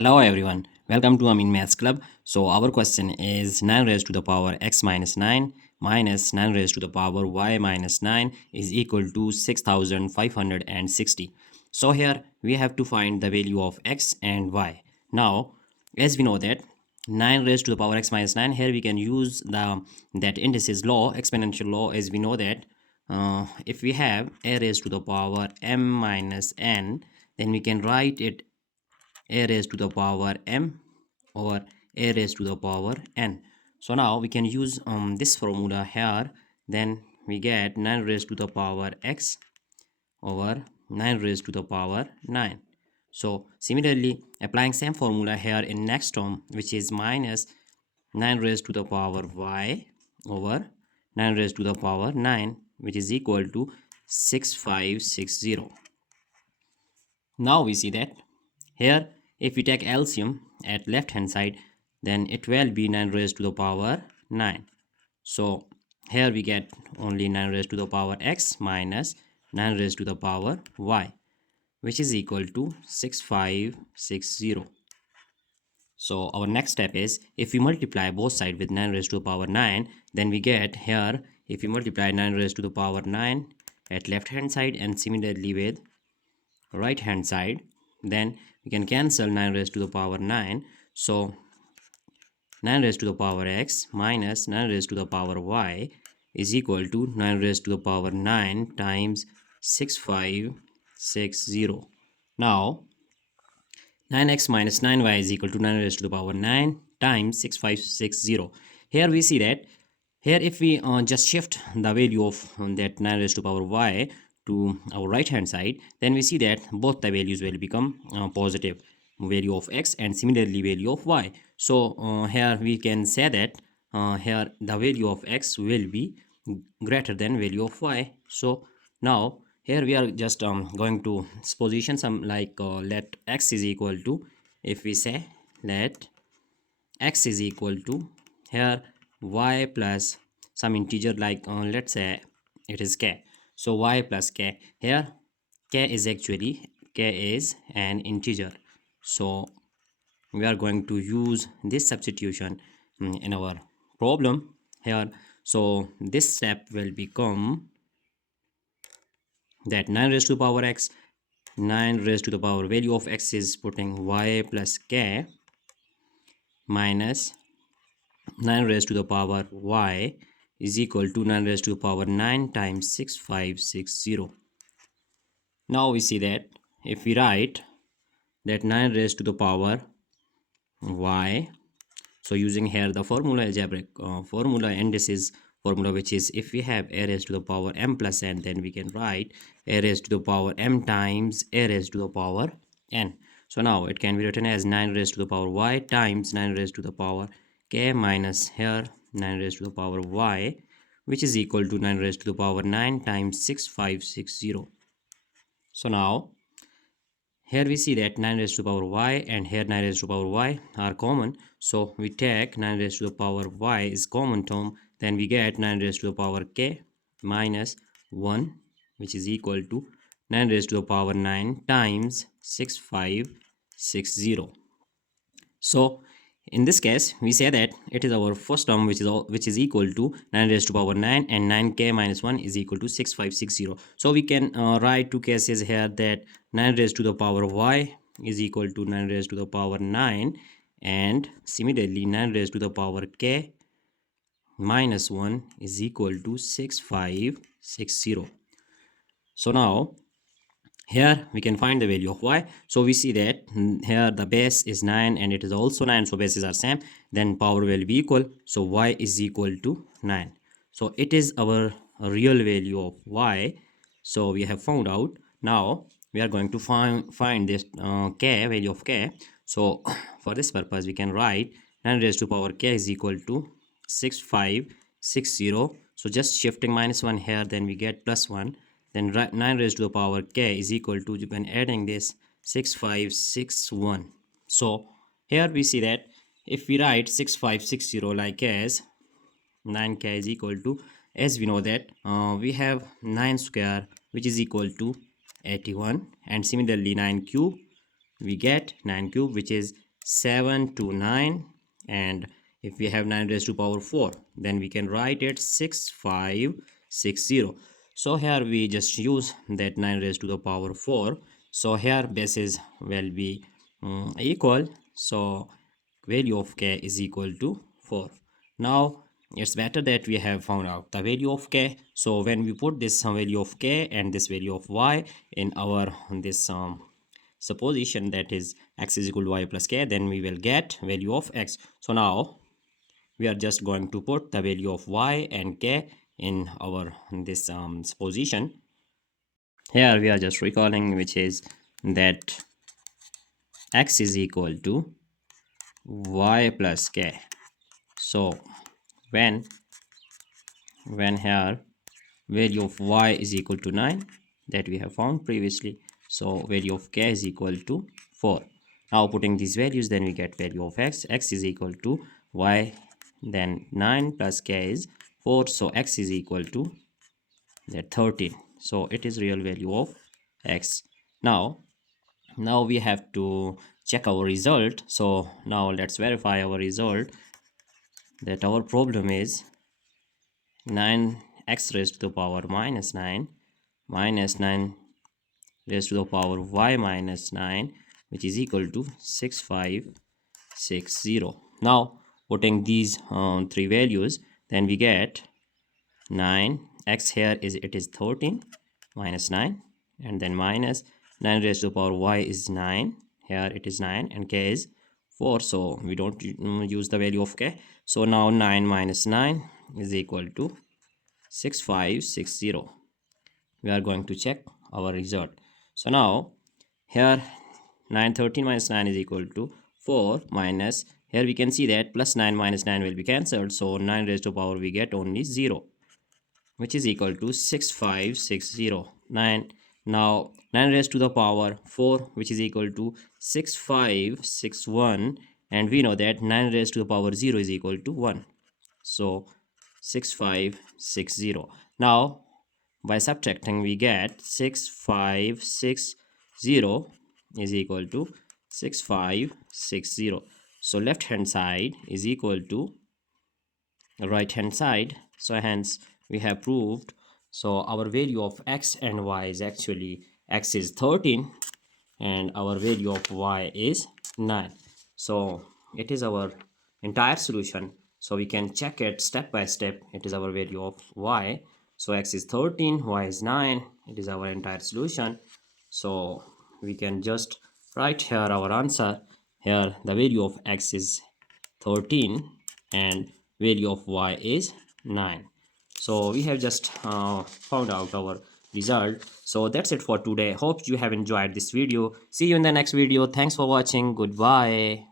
Hello everyone, welcome to Amin Maths Club. So our question is 9 raised to the power x minus 9 minus 9 raised to the power y minus 9 is equal to 6560. So here we have to find the value of x and y. Now as we know that 9 raised to the power x minus 9, here we can use that indices law, exponential law, as we know that if we have a raised to the power m minus n, then we can write it a raised to the power m over a raised to the power n. So now we can use this formula here. Then we get 9 raised to the power x over 9 raised to the power 9. So similarly, applying same formula here in next term, which is minus 9 raised to the power y over 9 raised to the power 9, which is equal to 6560. Now we see that here if we take LCM at left hand side, then it will be 9 raised to the power 9. So here we get only 9 raised to the power x minus 9 raised to the power y, which is equal to 6560. So our next step is, if we multiply both sides with 9 raised to the power 9, then we get here, if we multiply 9 raised to the power 9 at left hand side and similarly with right hand side, then we can cancel 9 raised to the power 9. So 9 raised to the power x minus 9 raised to the power y is equal to 9 raised to the power 9 times 6560. Now 9x minus 9y is equal to 9 raised to the power 9 times 6560. Here we see that here if we just shift the value of that 9 raised to the power y to our right hand side, then we see that both the values will become positive, value of x and similarly value of y. So here we can say that here the value of x will be greater than value of y. So now here we are just going to position some like let x is equal to, if we say let x is equal to here y plus some integer like let's say it is k. So y plus k, here k is an integer. So we are going to use this substitution in our problem here. So this step will become that 9 raised to the power x, 9 raised to the power value of x is putting y plus k minus 9 raised to the power y is equal to 9 raised to the power 9 times 6560. Now we see that if we write that 9 raised to the power y, so using here the formula, algebraic formula, and this is formula, which is if we have a raised to the power m plus n, then we can write a raised to the power m times a raised to the power n. So now it can be written as 9 raised to the power y times 9 raised to the power k minus here 9 raised to the power y, which is equal to 9 raised to the power 9 times 6560. So now here we see that 9 raised to the power y and here 9 raised to the power y are common. So we take 9 raised to the power y is common term, then we get 9 raised to the power k minus 1, which is equal to 9 raised to the power 9 times 6560. So in this case we say that it is our first term which is equal to 9 raised to the power 9 and 9k minus 1 is equal to 6560. So we can write two cases here, that 9 raised to the power y is equal to 9 raised to the power 9 and similarly 9 raised to the power k minus 1 is equal to 6560. So now here we can find the value of y. So we see that here the base is 9 and it is also 9, so bases are same, then power will be equal, so y is equal to 9. So it is our real value of y. So we have found out. Now we are going to find this k, value of k. So for this purpose we can write 9 raised to power k is equal to 6560. So just shifting minus 1 here, then we get plus 1, then 9 raised to the power k is equal to, when adding this, 6561. So here we see that if we write 6560 like as 9k is equal to, as we know that we have 9 square which is equal to 81, and similarly 9 cube we get 9 cube which is 7 to 9, and if we have 9 raised to power 4, then we can write it 6560. So here we just use that 9 raised to the power 4. So here bases will be equal. So value of k is equal to 4. Now it's better that we have found out the value of k. So when we put this value of k and this value of y in our this supposition, that is x is equal to y plus k, then we will get value of x. So now we are just going to put the value of y and k in our this supposition. Here we are just recalling, which is that x is equal to y plus k. So when here value of y is equal to 9, that we have found previously, so value of k is equal to 4. Now putting these values, then we get value of x. X is equal to y, then 9 plus k is 4, so x is equal to that 13. So it is real value of x. Now we have to check our result. So now let's verify our result, that our problem is 9x raised to the power minus 9 minus 9 raised to the power y minus 9, which is equal to 6560. Now putting these three values, then we get 9. X here is 13 minus 9, and then minus 9 raised to the power y is 9. Here it is 9, and k is 4, so we don't use the value of k. So now 9 minus 9 is equal to 6560. We are going to check our result. So now here 13 minus 9 is equal to 4, minus, here we can see that plus 9 minus 9 will be cancelled, so 9 raised to the power we get only 0, which is equal to 6560. 9, now 9 raised to the power 4, which is equal to 6561, and we know that 9 raised to the power 0 is equal to 1, so 6560. Now by subtracting, we get 6560 is equal to 6560. So left hand side is equal to right hand side. So hence we have proved. So our value of x and y is actually, x is 13 and our value of y is 9. So it is our entire solution. So we can check it step by step. It is our value of y. So x is 13, y is 9. It is our entire solution. So we can just write here our answer. Here the value of x is 13 and value of y is 9. So we have just found out our result. So that's it for today. Hope you have enjoyed this video. See you in the next video. Thanks for watching. Goodbye.